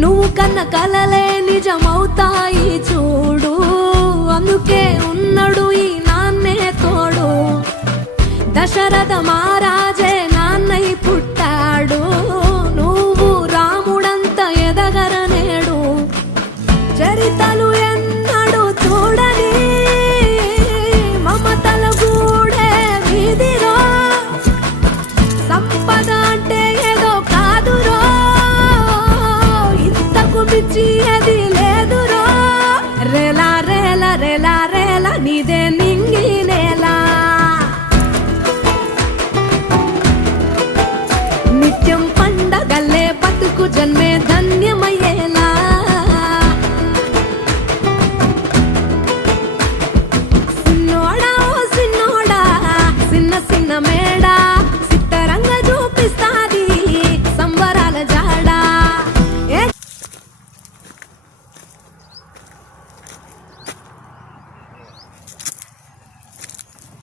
నువ్వు కన్న కలలే నిజమవుతాయి చూడు, అందుకే ఉన్నడు ఈ నాన్నే తోడు. దశరథ మహారాజే నాన్నై పుట్టాడు, నువ్వు రాముడంత ఎదగరనేడు. చరితలు ఎన్నడు చూడని మమతల గూడే వీధిలో, సంపద అంటే ఏదో కాదురో, ఇంతకు మించి